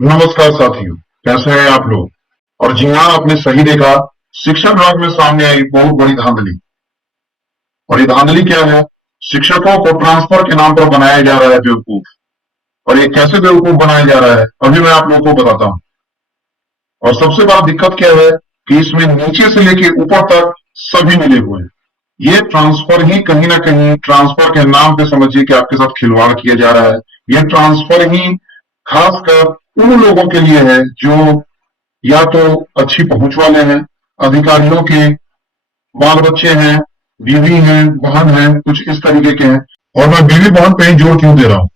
नमस्कार साथियों, कैसे हैं आप लोग। और जी हाँ, आपने सही देखा। शिक्षा विभाग में सामने आई बहुत बड़ी धांधली। और ये धांधली क्या है? शिक्षकों को ट्रांसफर के नाम पर बनाया जा रहा है बेवकूफ। और ये कैसे बेवकूफ बनाया जा रहा है, अभी मैं आप लोगों को बताता हूँ। और सबसे बड़ा दिक्कत क्या है कि इसमें नीचे से लेके ऊपर तक सभी मिले हुए हैं। ये ट्रांसफर ही कहीं ना कहीं ट्रांसफर के नाम पे समझिए कि आपके साथ खिलवाड़ किया जा रहा है। ये ट्रांसफर ही खासकर उन लोगों के लिए है जो या तो अच्छी पहुंच वाले हैं, अधिकारियों के बाल बच्चे हैं, बीवी हैं, बहन हैं, कुछ इस तरीके के हैं। और मैं बीवी बहन पे ही जोर क्यों दे रहा हूं,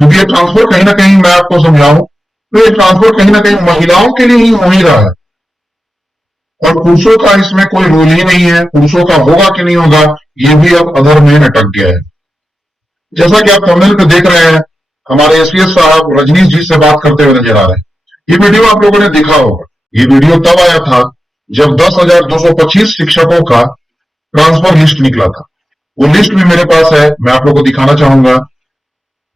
क्योंकि ये ट्रांसफर कहीं ना कहीं मैं आपको समझाऊं तो ये ट्रांसफर कहीं ना कहीं महिलाओं के लिए ही हो ही रहा है। और पुरुषों का इसमें कोई रोल ही नहीं है। पुरुषों का होगा कि नहीं होगा, ये भी अब अधर में अटक गया है। जैसा कि आप थंबनेल पे देख रहे हैं, हमारे एसपीएस साहब रजनीश जी से बात करते हुए नजर आ रहे हैं। ये वीडियो आप लोगों ने देखा होगा। ये वीडियो तब आया था जब 10,225 शिक्षकों का ट्रांसफर लिस्ट निकला था। वो लिस्ट भी मेरे पास है, मैं आप लोगों को दिखाना चाहूंगा।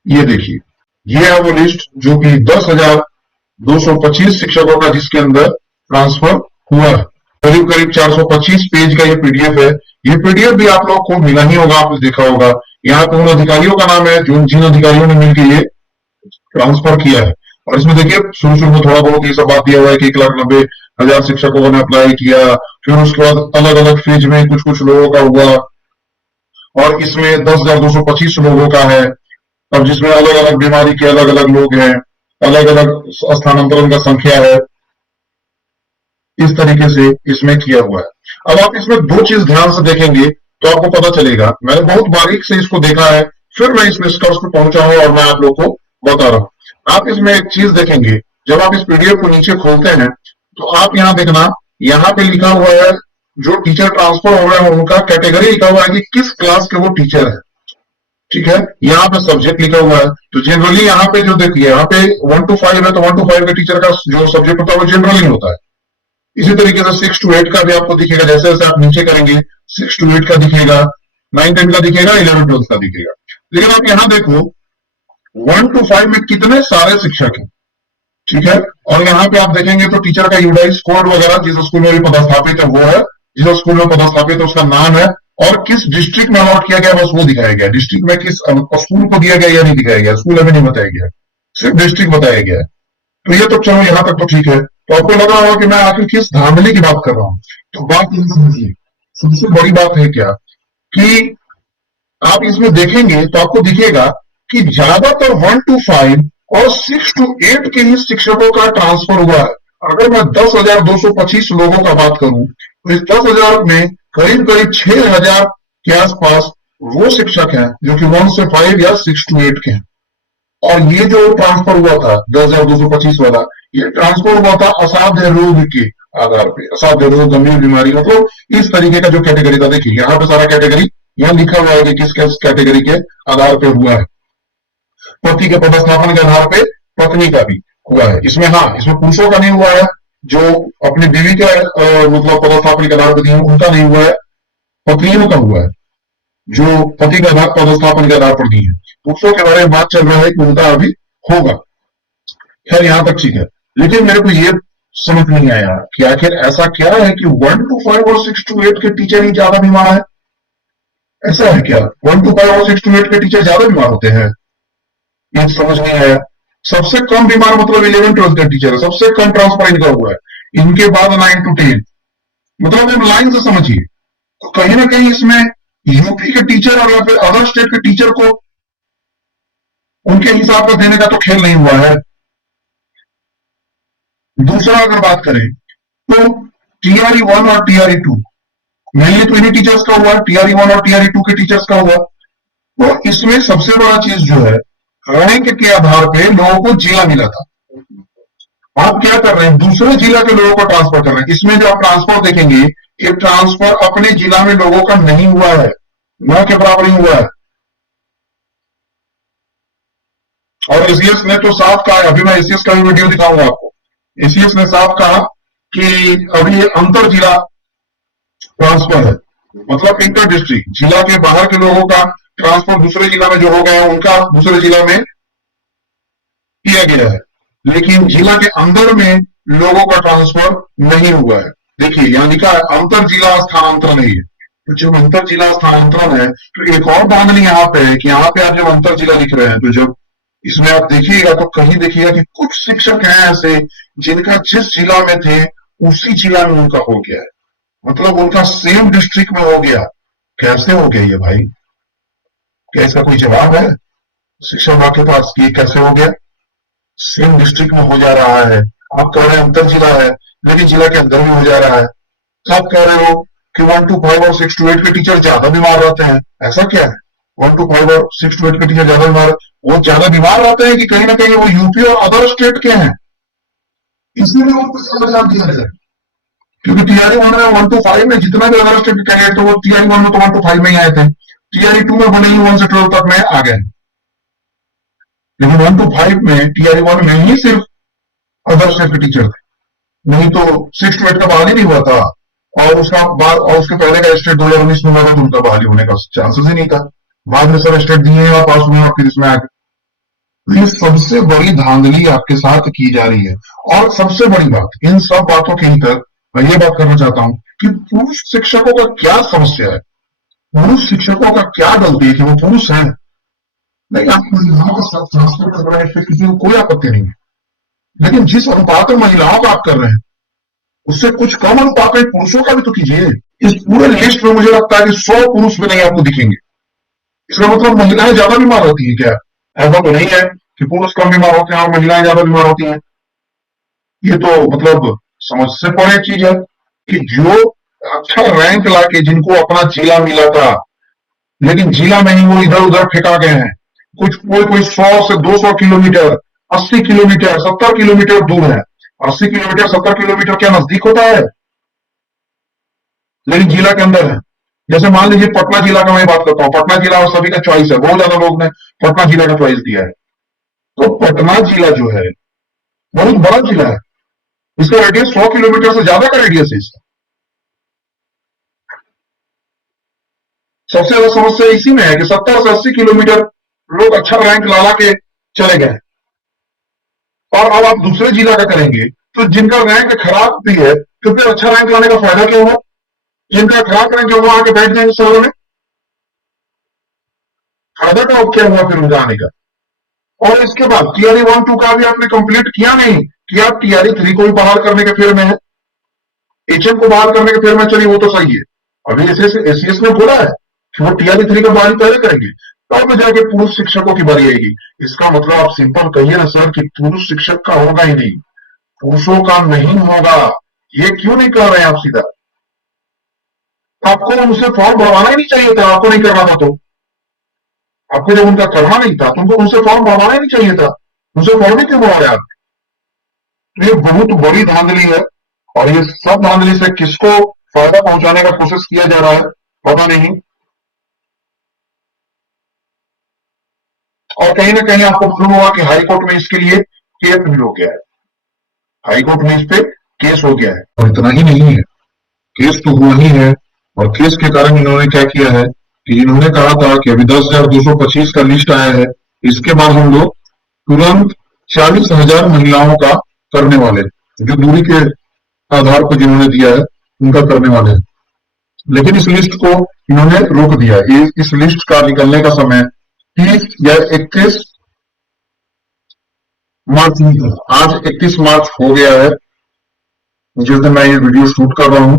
ये देखिए, ये है वो लिस्ट जो कि 10,225 शिक्षकों का जिसके अंदर ट्रांसफर हुआ है। करीब करीब 425 पेज का ये पीडीएफ है। ये पीडीएफ भी आप लोग को मिला ही होगा, आपने देखा होगा। यहाँ पे उन अधिकारियों का नाम है जो जिन अधिकारियों ने मिलकर ये ट्रांसफर किया है। और इसमें देखिए शुरू शुरू में थोड़ा बहुत ये सब बात दिया हुआ है कि 1,90,000 शिक्षकों ने अप्लाई किया। फिर उसके बाद अलग अलग फेज में कुछ कुछ लोगों का हुआ। और इसमें 10,225 लोगों का है। अब जिसमें अलग अलग बीमारी के अलग अलग लोग हैं, अलग अलग स्थानांतरण का संख्या है। इस तरीके से इसमें किया हुआ है। अब आप इसमें दो चीज ध्यान से देखेंगे तो आपको पता चलेगा। मैंने बहुत बारीक से इसको देखा है, फिर मैं इस निष्कर्ष पर पहुंचा हूं और मैं आप लोग को बता रहा हूं। आप इसमें एक चीज देखेंगे, जब आप इस पीडीएफ को नीचे खोलते हैं तो आप यहां देखना, यहां पे लिखा हुआ है जो टीचर ट्रांसफर हो रहे हैं उनका कैटेगरी लिखा हुआ है कि किस क्लास के वो टीचर है। ठीक है, यहाँ पे सब्जेक्ट लिखा हुआ है। तो जनरली यहाँ पे जो देखिए, यहाँ पे 1 to 5 है, तो 1 to 5 के टीचर का जो सब्जेक्ट होता है वो जनरली होता है। इसी तरीके से 6 to 8 का भी आपको दिखेगा। जैसे जैसे आप नीचे करेंगे 6 to 8 का दिखेगा, 9 10 का दिखेगा, 11 12 का दिखेगा। लेकिन आप यहां देखो 1 to 5 में कितने सारे शिक्षक हैं। ठीक है, और यहाँ पे आप देखेंगे तो टीचर का यूडाइस कोड वगैरह जिस स्कूल में भी पदस्थापित है वो है, जिस स्कूल में पदस्थापित है उसका नाम है, और किस डिस्ट्रिक्ट में अलॉट किया गया बस वो दिखाया गया। डिस्ट्रिक्ट में किस स्कूल को दिया गया या नहीं दिखाया गया, स्कूल अभी नहीं बताया गया, सिर्फ डिस्ट्रिक्ट बताया गया है। तो ये तो चलो यहां तक तो ठीक है। तो आपको लग रहा होगा कि मैं आखिर किस धांधली की बात कर रहा हूं। तो बात यही समझिए, सबसे बड़ी बात है क्या कि आप इसमें देखेंगे तो आपको दिखेगा कि ज्यादातर 1 to 5 और 6 to 8 के ही शिक्षकों का ट्रांसफर हुआ है। अगर मैं 10,225 लोगों का बात करूं तो इस 10,000 में करीब करीब 6,000 के आसपास वो शिक्षक हैं जो कि 1 से 5 या 6 to 8 के हैं। और ये जो ट्रांसफर हुआ था 10,225 वाला, ये ट्रांसफर हुआ था असाध्य रोग के आधार पे। असाध्य रोग, गंभीर बीमारी, मतलब इस तरीके का जो कैटेगरी था। देखिए यहाँ पे सारा कैटेगरी यहाँ लिखा हुआ है कि किस किस कैटेगरी के आधार पे हुआ है। पति के पदस्थापन के आधार पे पत्नी का भी हुआ है। इसमें हाँ, इसमें पुरुषों का नहीं हुआ है, जो अपनी बीवी के मतलब पदस्थापन के आधार पर दिए उनका नहीं हुआ है। पत्नियों का हुआ है जो पति के आधार पदस्थापन के आधार पर दिए हैं। पुरुषों के बारे में बात चल रहा है कि उनका अभी होगा। खैर यहां तक ठीक है, लेकिन मेरे को ये समझ नहीं आया कि आखिर ऐसा क्या है कि 1 to 5 और 6 to 8 के टीचर ही ज्यादा बीमार है। ऐसा है क्या 1 to 5 और 6 to 8 के टीचर ज्यादा बीमार होते हैं? ये समझ नहीं आया। सबसे कम बीमार मतलब 11 12 के टीचर है, सबसे कम ट्रांसफर इनका हुआ है। इनके बाद 9 to 10, मतलब आप लाइन से समझिए। तो कहीं ना कहीं इसमें यूपी के टीचर और या फिर अदर स्टेट के टीचर को उनके हिसाब का देने का तो खेल नहीं हुआ है। दूसरा अगर बात करें तो टीआरई 1 और टीआरई 2 मेनली तो इन्हीं टीचर्स का हुआ, टीआरई 1 और टीआरई 2 के टीचर्स का हुआ। तो इसमें सबसे बड़ा चीज जो है, रैंक के आधार पे लोगों को जिला मिला था। आप क्या कर रहे हैं, दूसरे जिला के लोगों को ट्रांसफर कर रहे हैं। इसमें जो आप ट्रांसफर देखेंगे, ये ट्रांसफर अपने जिला में लोगों का नहीं हुआ है, न के बराबर ही हुआ है। और एसीएस ने तो साफ कहा है, अभी मैं एसीएस का भी वीडियो दिखाऊंगा आपको। एसीएस ने साफ कहा कि अभी ये अंतर जिला ट्रांसफर है, मतलब इंटर डिस्ट्रिक्ट, जिला के बाहर के लोगों का ट्रांसफर दूसरे जिला में जो हो गए हैं उनका दूसरे जिला में किया गया है। लेकिन जिला के अंदर में लोगों का ट्रांसफर नहीं हुआ है। देखिए यहां लिखा है अंतर जिला स्थानांतरण है। तो जब अंतर जिला स्थानांतरण है तो एक और धांधली यहाँ पे है कि यहाँ पे आप जब अंतर जिला लिख रहे हैं तो जब इसमें आप देखिएगा तो कहीं देखिएगा कि कुछ शिक्षक हैं ऐसे जिनका जिस जिला में थे उसी जिला में उनका हो गया है, मतलब उनका सेम डिस्ट्रिक्ट में हो गया। कैसे हो गया ये भाई? क्या इसका कोई जवाब है शिक्षा विभाग के पास कि ये कैसे हो गया? सेम डिस्ट्रिक्ट में हो जा रहा है, आप कह रहे हैं अंतर जिला है लेकिन जिला के अंदर भी हो जा रहा है। तो आप कह रहे हो कि 1 to 5 और 6 to 8 के टीचर ज्यादा बीमार रहते हैं, ऐसा क्या है? 1 to 5 और 6 to 8 के टीचर ज्यादा बीमार, वो ज्यादा बीमार रहते हैं कि कहीं ना कहीं वो यूपी और अदर स्टेट के हैं, इसीलिए उनको समाचार दिया जाए। क्योंकि टीआरई 1 में 1 to 5 में जितना भी अदर स्टेट के कैंडिडेट थे वो टीआरई 1 में तो 1 to 5 में ही आए थे, टीआरई 2 में बने ही 1 से 12 तक में आ गए, लेकिन 1 to 5 में टीआरई 1 में ही सिर्फ अदर स्टेट के टीचर थे, नहीं तो 6 to 8 का बहाली नहीं हुआ था। और उसका बाद और उसके पहले का स्टेट 2019 में हुआ था तो उनका बहाली होने का चांसेस ही नहीं था। बाद में सब स्टेट दिए और पास हुए आपके इसमें आके। तो ये सबसे बड़ी धांधली आपके साथ की जा रही है। और सबसे बड़ी बात इन सब बातों के भीतर मैं ये बात करना चाहता हूं कि पुरुष शिक्षकों का क्या समस्या है, पुरुष शिक्षकों का क्या गलती है कि वो पुरुष है? नहीं, आप महिलाओं का साथ ट्रांसफर कर रहे हैं, इस पर किसी को कोई आपत्ति नहीं है, लेकिन जिस अनुपात में महिलाओं का आप कर रहे हैं उससे कुछ कम अनुपात में पुरुषों का भी तो कीजिए। इस पूरे लिस्ट में मुझे लगता है कि 100 पुरुष भी नहीं आपको दिखेंगे। इसका मतलब महिलाएं ज्यादा बीमार होती है क्या? ऐसा तो नहीं है कि पुरुष कम बीमार होते हैं और महिलाएं ज्यादा बीमार होती हैं। ये तो मतलब समझ से परे चीज है कि जो अच्छा रैंक लाके जिनको अपना जिला मिला था लेकिन जिला में ही वो इधर उधर फेंका गए हैं, कुछ कोई 100 से 200 किलोमीटर, 80 किलोमीटर, 70 किलोमीटर दूर है। 80 किलोमीटर 70 किलोमीटर क्या नजदीक होता है? लेकिन जिला के अंदर है। जैसे मान लीजिए पटना जिला का मैं बात करता हूँ, पटना जिला और सभी का चॉइस है, बहुत ज्यादा लोग ने पटना जिला का चॉइस दिया है। तो पटना जिला जो है बहुत बड़ा जिला है, इसका रेडियस 100 किलोमीटर से ज्यादा का रेडियस है इसका। सबसे ज्यादा समस्या इसी में है कि 70 से 80 किलोमीटर लोग अच्छा रैंक ला के चले गए, और अब आप दूसरे जिला का करेंगे तो जिनका रैंक खराब भी है तो फिर अच्छा रैंक लाने का फायदा क्या हुआ? जिनका खराब रैंक है वो आके बैठ जाएंगे शहरों में, फायदा का क्या हुआ फिर उनका आने का? और इसके बाद टीआरई 1 2 का भी आपने कंप्लीट किया नहीं कि आप टीआरई 3 को भी बहाल करने के फेर में है, एचएम को बहाल करने के फेर में। चलिए वो तो सही है, अभी एसीएस ने बोला है कि वो टीआरई 3 का बहाली पहले करेंगे, तब जाके पुरुष शिक्षकों की बारी आएगी। इसका मतलब आप सिंपल कहिए ना सर कि पुरुष शिक्षक का होगा ही नहीं, पुरुषों का नहीं होगा। ये क्यों नहीं कर रहे हैं आप सीधा? आपको उनसे फॉर्म भरवाना ही नहीं चाहिए था, आपको नहीं करना था तो आपको जब उनका करना नहीं था तो उनको उनसे फॉर्म भरवाना ही नहीं चाहिए था, उनसे फॉर्म ही क्यों भरवा रहे आप? ये बहुत बड़ी धांधली है और ये सब धांधली से किसको फायदा पहुंचाने का कोशिश किया जा रहा है पता नहीं। और कहीं ना कहीं आपको मालूम होगा कि हाईकोर्ट में इसके लिए केस भी हो गया है, हाईकोर्ट में इस पे केस हो गया है। और इतना ही नहीं है, केस तो हुआ ही है, और केस के कारण इन्होंने क्या किया है कि इन्होंने कहा था कि अभी 10,225 का लिस्ट आया है, इसके बाद हम लोग तुरंत 40,000 महिलाओं का करने वाले, जो दूरी के आधार पर जिन्होंने दिया है उनका करने वाले हैं। लेकिन इस लिस्ट को इन्होंने रोक दिया। इस लिस्ट का निकलने का समय 30 या 31 मार्च नहीं था, आज 31 मार्च हो गया है, जिस दिन मैं ये वीडियो शूट कर रहा हूं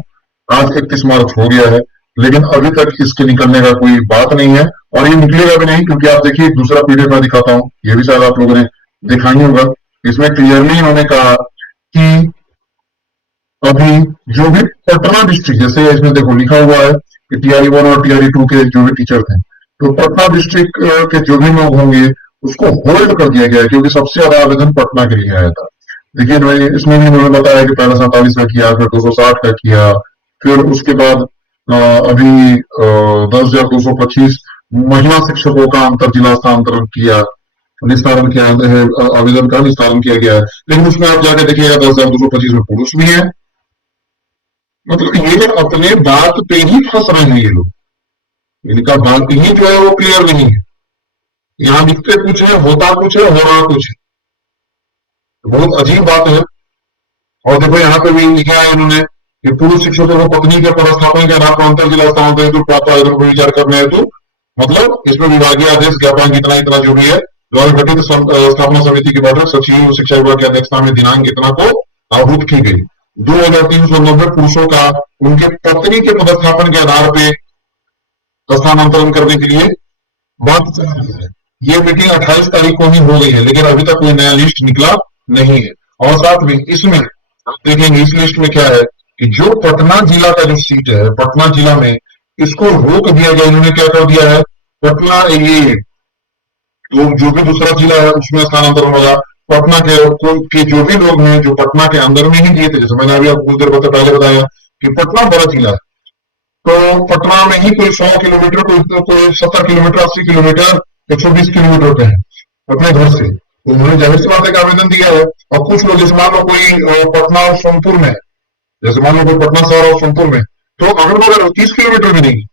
आज 31 मार्च हो गया है, लेकिन अभी तक इसके निकलने का कोई बात नहीं है और ये निकलेगा भी नहीं। क्योंकि आप देखिए दूसरा पीडीएफ मैं दिखाता हूं, ये भी शायद आप लोगों ने देखा ही होगा। इसमें क्लियरली इन्होंने कहा कि अभी जो भी पटना डिस्ट्रिक्ट, जैसे इसमें देखो लिखा हुआ है कि टीआरई 1 और टीआरई 2 के जो भी टीचर थे, तो पटना डिस्ट्रिक्ट के जो भी लोग होंगे उसको होल्ड कर दिया गया है, क्योंकि सबसे ज्यादा आवेदन पटना के लिए आया था। देखिए इसमें भी उन्होंने बताया कि पहले 47 का किया, फिर 260 का किया, फिर उसके बाद अभी 10,225 महिला शिक्षकों का अंतर जिला स्थानांतरण किया, निस्तारण किया है, आवेदन का निस्तारण किया गया है। लेकिन उसमें आप जाकर देखिएगा 10,225 में पुरुष भी है। मतलब ये अपने बात पे ही फंस रहे हैं ये लोग, इनका बात ही जो है वो क्लियर नहीं है। यहाँ लिखते कुछ है, होता कुछ है, हो रहा कुछ है। बहुत अजीब बात है। और देखो यहाँ पे भी लिखा है इन्होंने कि पूर्व शिक्षकों को पत्नी के पदस्थापन के आधार पर अंतर जिला स्थानांतरित हेतु प्राप्त आवेदन को विचार करने हेतु, मतलब इसमें विभागीय आदेश ज्ञापन इतना इतना जो भी है द्वारा गठित स्थापना समिति की बैठक सचिव शिक्षा विभाग की अध्यक्षता में दिनांक इतना को आहूत की गई। 2390 पुरुषों का उनके पत्नी के पदस्थापन के आधार पे स्थानांतरण करने के लिए बात चल रही है। ये मीटिंग 28 तारीख को ही हो गई है, लेकिन अभी तक कोई नया लिस्ट निकला नहीं है। और साथ में इसमें आप देखेंगे इस लिस्ट में क्या है कि जो पटना जिला का जो सीट है, पटना जिला में इसको रोक दिया गया। इन्होंने क्या कर दिया है, पटना ये तो जो भी दूसरा जिला है उसमें स्थानांतरण होगा। पटना के जो भी लोग हैं जो पटना के अंदर में ही दिए थे, जैसे मैंने अभी आपको कुछ देर पहले बताया कि पटना बड़ा जिला है, तो पटना में ही कोई 100 किलोमीटर, कोई 70 किलोमीटर, 80 किलोमीटर, 120 किलोमीटर पे है अपने घर से, तो उन्होंने जाहिर सी बात है आवेदन दिया है। और कुछ लोग जैसे मान लो कोई पटना और सोनपुर में, जैसे मान लो कोई पटना शहर और सोनपुर में, तो अगर बगैर 30 किलोमीटर में नहीं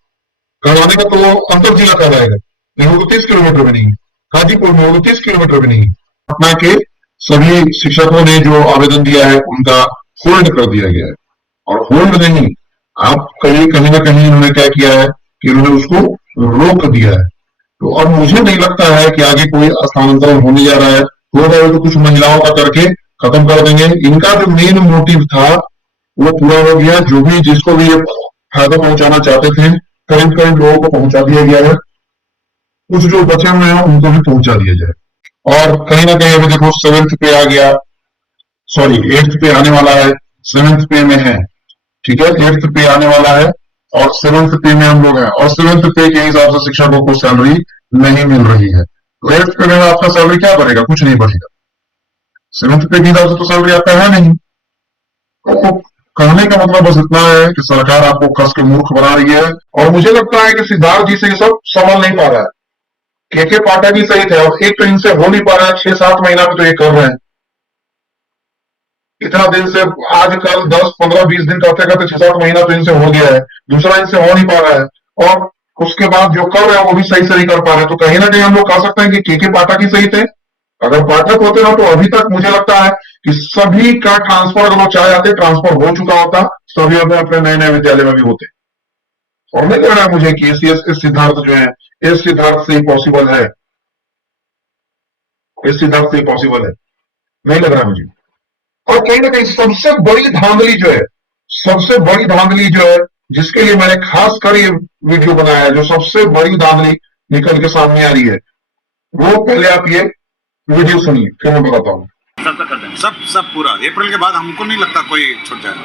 करवाने का तो अंतर जिला कहलाएगा, लेकिन वो 30 किलोमीटर में नहीं, गाजीपुर में वो 30 किलोमीटर में नहीं। पटना के सभी शिक्षकों ने जो आवेदन दिया है उनका होल्ड कर दिया गया है। और होल्ड नहीं, आप कहीं ना कहीं इन्होंने क्या किया है कि इन्होंने उसको रोक दिया है। तो अब मुझे नहीं लगता है कि आगे कोई स्थानांतरण होने जा रहा है। हो रहा है तो कुछ महिलाओं का करके खत्म कर देंगे। इनका जो मेन मोटिव था वो पूरा हो गया। जो भी जिसको भी ये फायदा पहुंचाना चाहते थे, करीब करीब लोगों को पहुंचा दिया गया है। कुछ जो बचे हुए हैं उनको भी पहुंचा दिया जाए। और कहीं ना कहीं अभी देखो 7th पे आ गया, सॉरी 8th पे आने वाला है, 7th पे में है, ठीक है, 8th पे आने वाला है और 7th पे में हम लोग हैं। और 7th पे के हिसाब से शिक्षकों को सैलरी नहीं मिल रही है। तो 8th पे में आपका सैलरी क्या बढ़ेगा? कुछ नहीं बढ़ेगा। 7th पे के हिसाब से तो सैलरी आपका है नहीं। तो कहने का मतलब बस इतना है कि सरकार आपको कस के मूर्ख बना रही है। और मुझे लगता है कि सिद्धार्थ जी से ये सब संभल नहीं पा रहा है। के पाठक ही सही थे, और एक तो इनसे हो नहीं पा रहा है। 6-7 महीना पे तो ये कर रहे हैं, इतना दिन से, आजकल 10-15-20 दिन करते करते 6-7 महीना तो इनसे हो गया है। दूसरा इनसे हो नहीं पा रहा है, और उसके बाद जो कर रहे हैं वो भी सही से नहीं कर पा रहे हैं। तो कहीं ना कहीं हम लोग कह सकते हैं कि के पाठक ही सही थे। अगर पाठक होते ना तो अभी तक मुझे लगता है कि सभी का ट्रांसफर, अगर वो चाह जाते ट्रांसफर हो चुका होता, सभी अपने अपने नए नए विद्यालय में भी होते। और नहीं लग रहा है मुझे कि इस सिद्धार्थ जो है, इस सिद्धार्थ से पॉसिबल है, इस सिद्धार्थ से पॉसिबल है, नहीं लग रहा है मुझे। और कहीं ना कहीं सबसे बड़ी धांधली जो है, सबसे बड़ी धांधली जो है, जिसके लिए मैंने खास कर ये वीडियो बनाया है, जो सबसे बड़ी धांधली निकल के सामने आ रही है, वो पहले आप ये वीडियो सुनिए, फिर मैं बताता हूँ। सबका कर देंगे, सब पूरा अप्रैल के बाद हमको नहीं लगता कोई छूट जाएगा।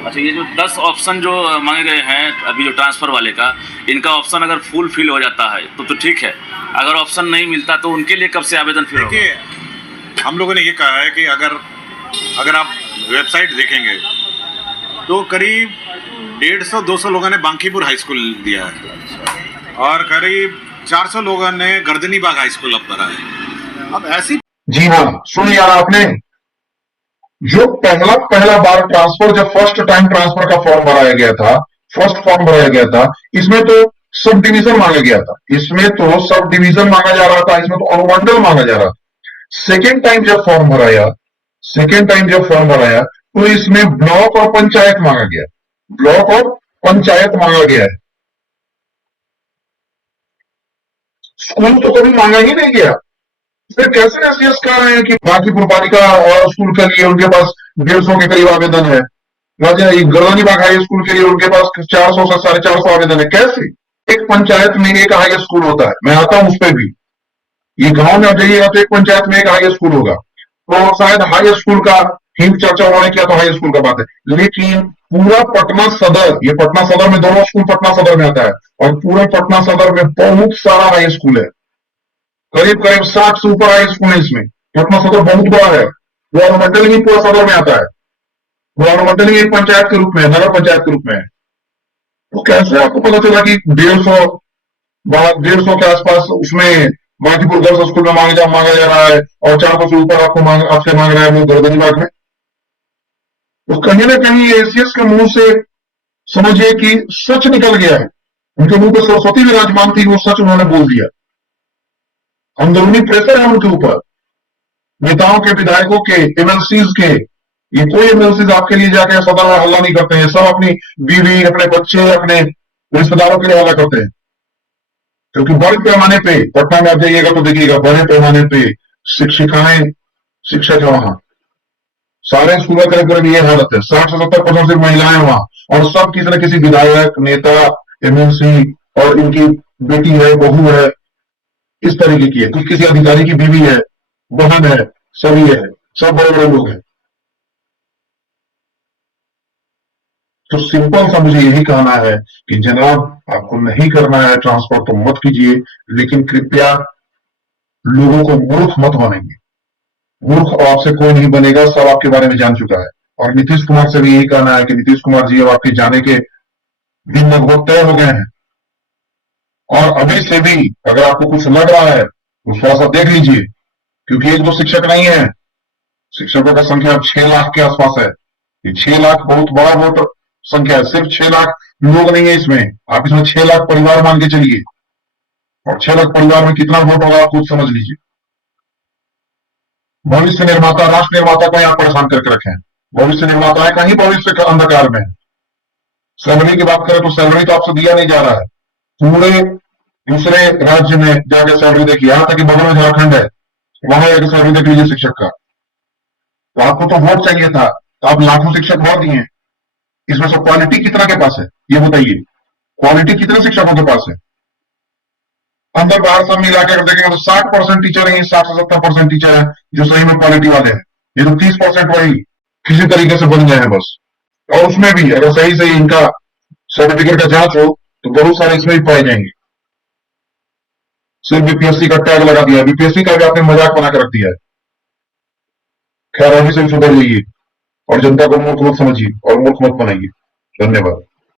अच्छा, ये जो 10 ऑप्शन जो मांगे गए हैं अभी जो ट्रांसफर वाले का, इनका ऑप्शन अगर फुल फिल हो जाता है तो ठीक है। अगर ऑप्शन नहीं मिलता तो उनके लिए कब से आवेदन फिर होगा? देखिए, हम लोगों ने ये कहा है कि अगर आप वेबसाइट देखेंगे तो करीब 150-200 लोगों ने बांकीपुर हाई स्कूल दिया है और करीब 400 लोगों ने गर्दनी बाग हाई स्कूल अब भरा है। अब ऐसी, जी हाँ, सुन लिया आपने। जो पहला बार ट्रांसफर, जब फर्स्ट टाइम ट्रांसफर का फॉर्म भराया गया था, फर्स्ट फॉर्म भराया गया था, इसमें तो सब डिवीजन मांगा गया था, इसमें तो सब डिवीजन मांगा जा रहा था, इसमें तो अनुमंडल मांगा जा रहा था। सेकेंड टाइम जब फॉर्म भराया तो इसमें ब्लॉक और पंचायत मांगा गया, ब्लॉक और पंचायत मांगा गया है। स्कूल तो कभी मांगा ही नहीं गया। फिर कैसे एससीएस कह रहे हैं कि बांकीपुर बालिका स्कूल के लिए उनके पास 150 के करीब आवेदन है, गर्दनी बाग हाई स्कूल के लिए उनके पास 400 से 450 आवेदन है। कैसे? एक पंचायत में एक हाई स्कूल होता है, मैं आता हूं उस पर भी। ये गांव में आ जाइएगा तो एक पंचायत में एक हाई स्कूल होगा, तो शायद हाई स्कूल का हिंद चर्चा उन्होंने किया तो हाई स्कूल का बात है। लेकिन पूरा पटना सदर, ये पटना सदर में दोनों स्कूल पटना सदर में आता है, और पूरा पटना सदर में बहुत सारा हाई स्कूल है, करीब करीब 60 से ऊपर हाई स्कूल है इसमें। पटना सदर बहुत बड़ा है, वो अनुमंडल ही पूरा सदर में आता है, वो अनुमंडल ही एक पंचायत के रूप में, नगर पंचायत के रूप में है। तो कैसे आपको पता चला कि 150 के आसपास उसमें बांकीपुर गर्ल्स स्कूल में मांगा जा रहा है, और 400 से ऊपर आपसे मांग रहा है वो गर्दनी बाग में? तो कहीं ना कहीं एसीएस के मुंह से समझिए कि सच निकल गया है। उनके मुंह पे सरस्वती विराजमान थी, वो सच उन्होंने बोल दिया। अंदरूनी प्रेशर है उनके ऊपर, नेताओं के, विधायकों के, एमएलसीज के। ये कोई एमएलसीज आपके लिए जाके सदन में हल्ला नहीं करते हैं, सब अपनी बीवी, अपने बच्चे, अपने रिश्तेदारों के लिए हल्ला करते हैं। क्योंकि बड़े पैमाने पे पटना में आप जाइएगा तो देखिएगा, बड़े पैमाने पे शिक्षिकाएं, शिक्षक है वहां, सारे स्कूलों के करीब ये हालत है। 60 से 70% सिर्फ महिलाएं वहां, और सब किसी न किसी विधायक, नेता, एमएलसी, और इनकी बेटी है, बहू है, इस तरीके की है, कुछ किसी अधिकारी की बीवी है, बहन है, सभी है, सब बड़े बड़े लोग हैं। तो सिंपल सा मुझे यही कहना है कि जनाब, आपको नहीं करना है ट्रांसफर तो मत कीजिए, लेकिन कृपया लोगों को मूर्ख मत बनाएंगे। मूर्ख आपसे कोई नहीं बनेगा, सब आपके बारे में जान चुका है। और नीतीश कुमार से भी यही कहना है कि नीतीश कुमार जी, अब आपके जाने के दिन लगभग तय हो गए हैं, और अभी से भी अगर आपको कुछ लग रहा है तो थोड़ा सा देख लीजिए, क्योंकि एक दो शिक्षक नहीं है, शिक्षकों का संख्या 6 लाख के आसपास है। ये 6 लाख बहुत बड़ा वोट संख्या है, सिर्फ 6 लाख लोग नहीं है इसमें, आप इसमें 6 लाख परिवार मान के चलिए, और 6 लाख परिवार में कितना वोट होगा आप खुद समझ लीजिए। भविष्य निर्माता, राष्ट्र निर्माता को यहां परेशान करके रखे हैं। भविष्य निर्माता है, कहीं भविष्य का अंधकार में है। सैलरी की बात करें तो सैलरी तो आपसे दिया नहीं जा रहा है, पूरे दूसरे राज्य में जाकर सैलरी देखिए, यहां तक कि बगल में झारखंड है, वहां एक सैलरी देख लीजिए शिक्षक का। तो आपको तो वोट चाहिए था, तो आप लाखों शिक्षक भर दिए, इसमें से क्वालिटी कितना के पास है ये बताइए, क्वालिटी कितने शिक्षकों के पास है? अंदर बाहर सब मिला के अगर देखेंगे तो 60% टीचर ही, 60 से 70% टीचर है जो सही में क्वालिटी वाले हैं। ये तो 30% वही किसी तरीके से बन गए हैं बस। और उसमें भी अगर सही सही इनका सर्टिफिकेट का जांच हो तो बहुत सारे इसमें भी पाए जाएंगे। सिर्फ बीपीएससी का टैग लगा दिया, बीपीएससी का भी आपने मजाक बना के रख दिया है। खैर, अभी से सुधर जाइए और जनता को मूर्ख मत समझिए और मूर्ख मत बनाइए। धन्यवाद।